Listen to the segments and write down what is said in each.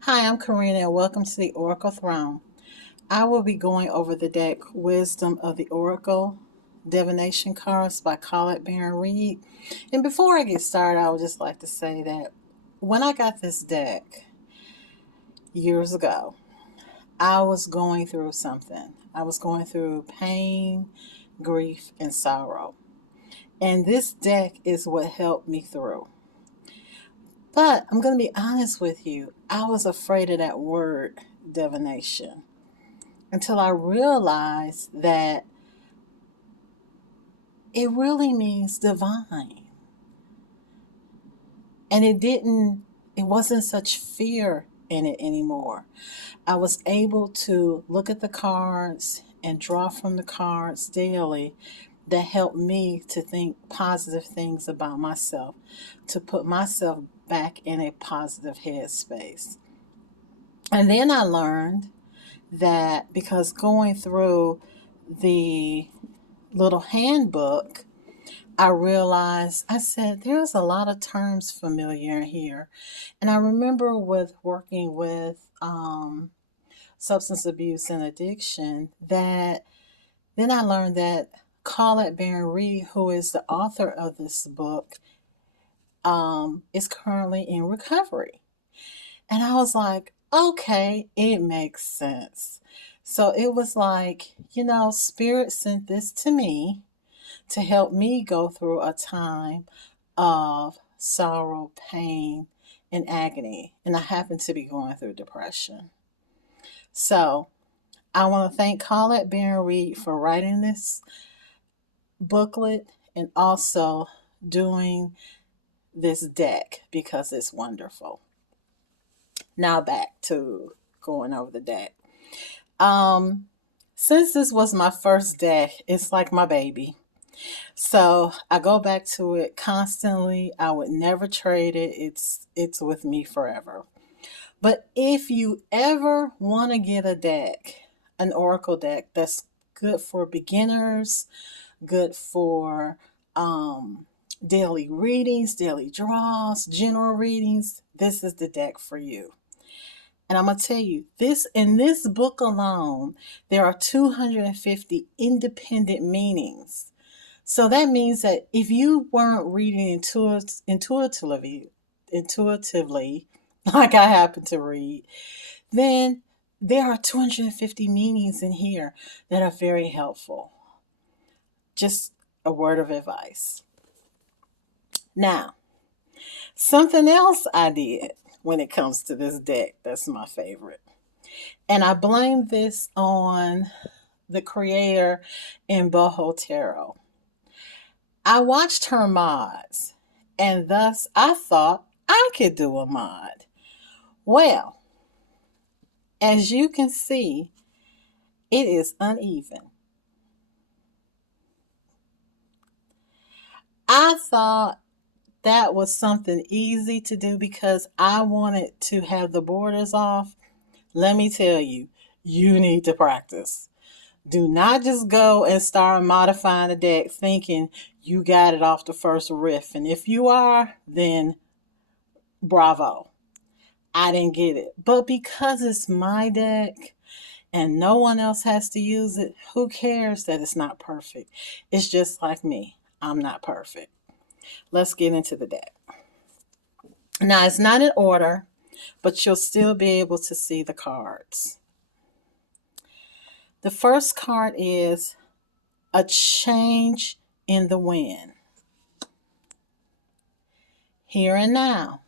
Hi, I'm Corrina, and welcome to the Oracle Throne. I will be going over the deck Wisdom of the Oracle Divination cards by Colette Baron-Reid. And before I get started, I would just like to say that when I got this deck years ago, I was going through something. I was going through pain, grief, and sorrow. And this deck is what helped me through. But I'm going to be honest with you, I was afraid of that word, divination, until I realized that it really means divine. And it wasn't such fear in it anymore. I was able to look at the cards and draw from the cards daily that helped me to think positive things about myself, to put myself back in a positive headspace. And then I learned that because going through the little handbook, I realized, I said, there's a lot of terms familiar here. And I remember with working with substance abuse and addiction, that then I learned that Colette Baron-Reid, who is the author of this book, is currently in recovery. And I was like, okay, it makes sense. So it was like, Spirit sent this to me to help me go through a time of sorrow, pain, and agony. And I happen to be going through depression. So I want to thank Colette Baron-Reid for writing this booklet and also doing this deck because it's wonderful. Now back to going over the deck. Um, since this was my first deck, it's like my baby. So I go back to it constantly. I would never trade it. It's with me forever. But if you ever want to get a deck, an oracle deck that's good for beginners, good for daily readings, daily draws, general readings, this is the deck for you. And I'm going to tell you, this in this book alone, there are 250 independent meanings. So that means that if you weren't reading intuitively, like I happen to read, then there are 250 meanings in here that are very helpful. Just a word of advice. Now, something else I did when it comes to this deck that's my favorite. And I blame this on the creator in Boho Tarot. I watched her mods, and thus I thought I could do a mod. Well, as you can see, it is uneven. I thought that was something easy to do because I wanted to have the borders off. Let me tell you, you need to practice. Do not just go and start modifying the deck thinking you got it off the first riff. And if you are, then bravo. I didn't get it. But because it's my deck and no one else has to use it, who cares that it's not perfect? It's just like me. I'm not perfect. Let's get into the deck. Now, it's not in order, but you'll still be able to see the cards. The first card is a change in the wind. Here and now.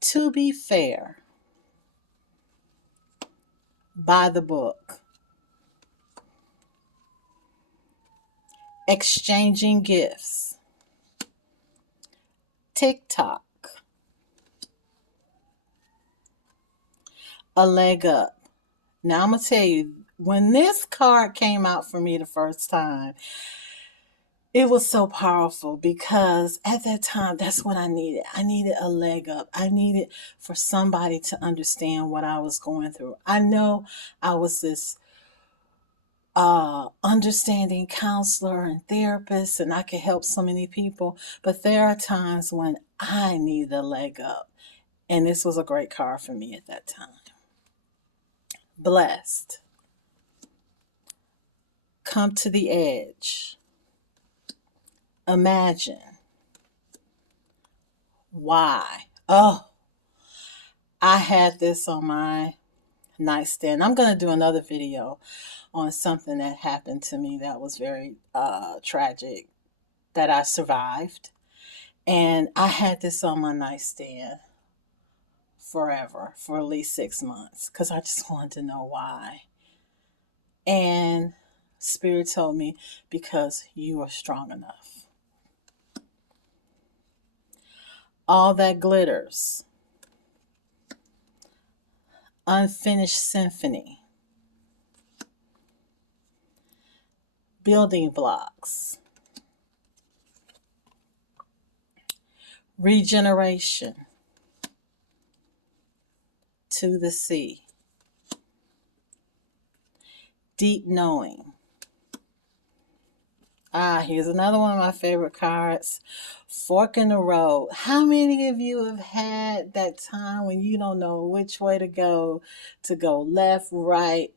To be fair. By the book. Exchanging gifts. TikTok. A leg up. Now I'm going to tell you, when this card came out for me the first time, it was so powerful because at that time, that's what I needed. I needed a leg up. I needed for somebody to understand what I was going through. I know I was this understanding counselor and therapist, and I could help so many people, but there are times when I need a leg up. And this was a great card for me at that time. Blessed. Come to the edge. Imagine. Why? Oh, I had this on my nightstand. I'm going to do another video on something that happened to me that was very tragic, that I survived. And I had this on my nightstand forever, for at least 6 months, because I just wanted to know why. And Spirit told me, because you are strong enough. All that glitters. Unfinished symphony. Building blocks. Regeneration. To the sea. Deep knowing. Here's another one of my favorite cards. Fork in the road. How many of you have had that time when you don't know which way to go left, right,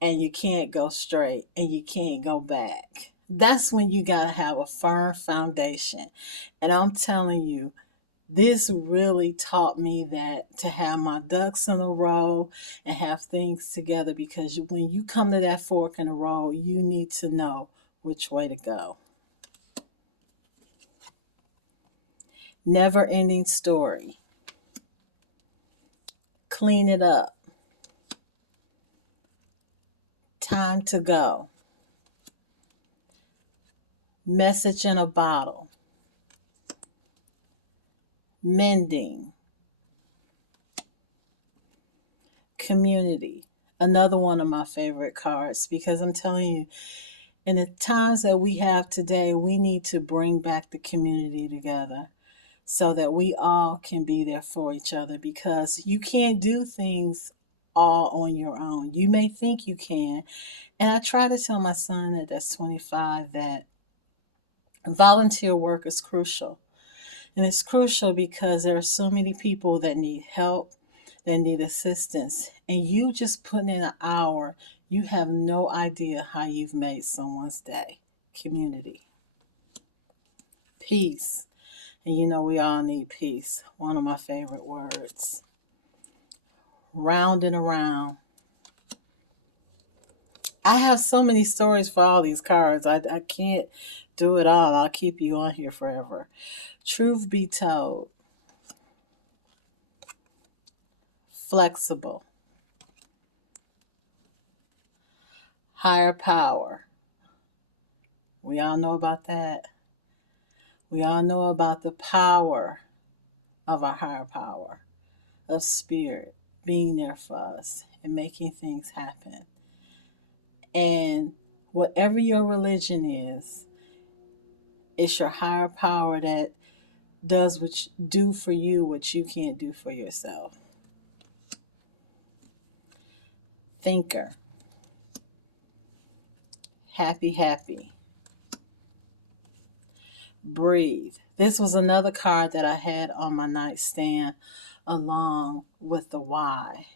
and you can't go straight and you can't go back? That's when you got to have a firm foundation. And I'm telling you, this really taught me that to have my ducks in a row and have things together, because when you come to that fork in the road, you need to know which way to go. Never ending story. Clean it up. Time to go. Message in a bottle. Mending. Community. Another one of my favorite cards, because I'm telling you, in the times that we have today, we need to bring back the community together so that we all can be there for each other, because you can't do things all on your own. You may think you can. And I try to tell my son that's 25 that volunteer work is crucial. And it's crucial because there are so many people that need help, that need assistance. And you just putting in an hour, you have no idea how you've made someone's day. Community. Peace. And you know we all need peace. One of my favorite words. Round and around. I have so many stories for all these cards. I can't do it all. I'll keep you on here forever. Truth be told. Flexible. Higher power. We all know about that. We all know about the power of our higher power, of spirit being there for us and making things happen. And whatever your religion is, it's your higher power that does do for you what you can't do for yourself. Thinker. Happy, happy. Breathe. This was another card that I had on my nightstand along with the why,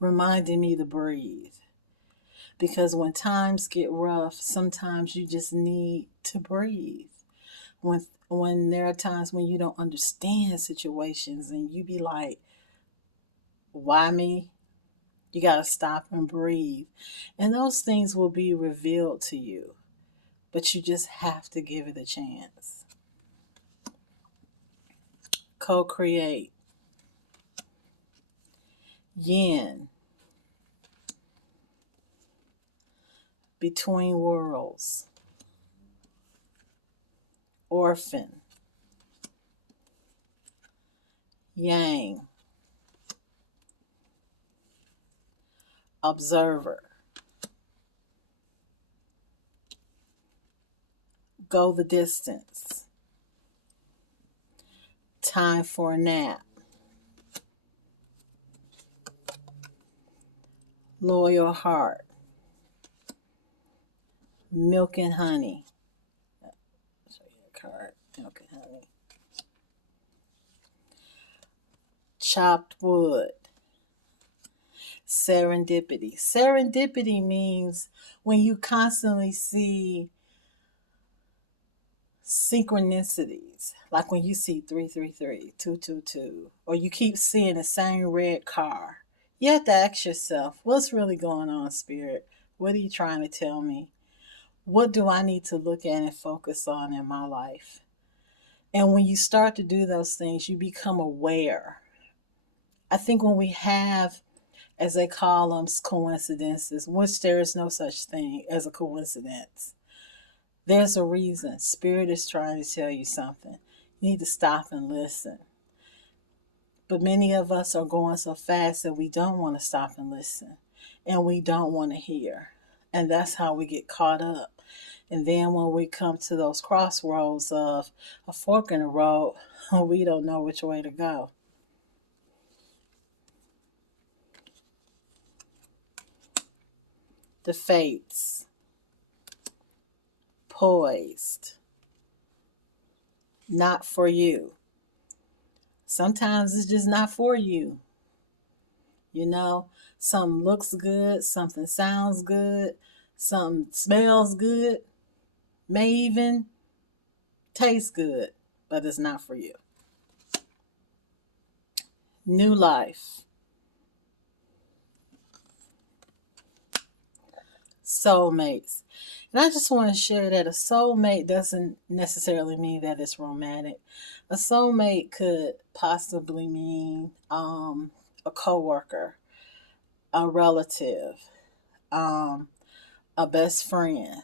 reminding me to breathe. Because when times get rough, sometimes you just need to breathe. When there are times when you don't understand situations and you be like, why me? You got to stop and breathe. And those things will be revealed to you. But you just have to give it a chance. Co-create. Yin. Between worlds. Orphan. Yang. Observer. Go the distance. Time for a nap. Loyal heart. Milk and honey. Show you the card. Milk and honey. chopped wood. Serendipity. Serendipity means when you constantly see synchronicities, like when you see 333, 222, or you keep seeing the same red car. You have to ask yourself, what's really going on, Spirit? What are you trying to tell me? What do I need to look at and focus on in my life? And when you start to do those things, you become aware. I think when we have, as they call them, coincidences, which there is no such thing as a coincidence, there's a reason. Spirit is trying to tell you something. You need to stop and listen. But many of us are going so fast that we don't want to stop and listen. And we don't want to hear. And that's how we get caught up. And then when we come to those crossroads of a fork in the road, we don't know which way to go. The fates. Poised. Not for you. Sometimes it's just not for you. You know, something looks good, something sounds good, something smells good, may even taste good, but it's not for you. New life. Soulmates. And I just want to share that a soulmate doesn't necessarily mean that it's romantic. A soulmate could possibly mean a coworker, a relative, a best friend.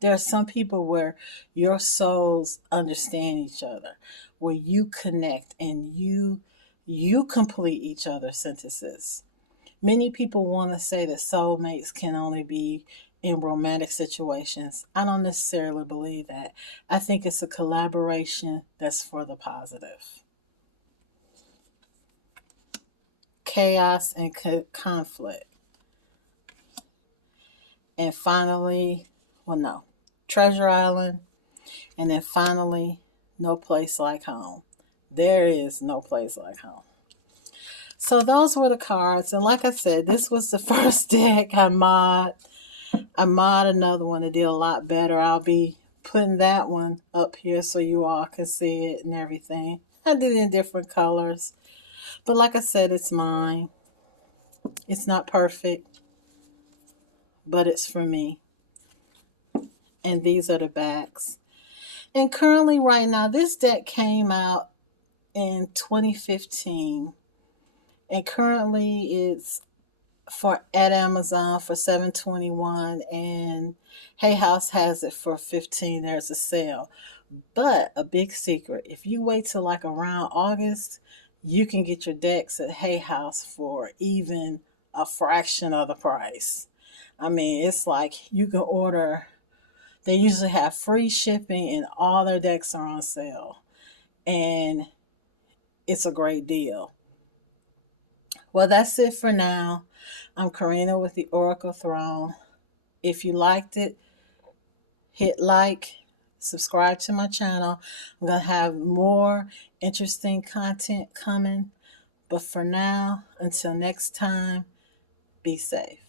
There are some people where your souls understand each other, where you connect and you complete each other's sentences. Many people want to say that soulmates can only be in romantic situations. I don't necessarily believe that. I think it's a collaboration that's for the positive. Chaos and conflict. And finally, Treasure Island. And then finally, no place like home. There is no place like home. So those were the cards. And like I said, this was the first deck I mod. I mod another one that did a lot better. I'll be putting that one up here so you all can see it and everything. I did it in different colors. But like I said, it's mine. It's not perfect, but it's for me. And these are the backs. And currently right now, this deck came out in 2015. And currently it's at Amazon for $7.21, and Hay House has it for $15. There's a sale. But a big secret, if you wait till like around August, you can get your decks at Hay House for even a fraction of the price. I mean, it's like you can order, they usually have free shipping and all their decks are on sale. And it's a great deal. Well, that's it for now. I'm Corrina with the Oracle Throne. If you liked it, hit like, subscribe to my channel. I'm going to have more interesting content coming. But for now, until next time, be safe.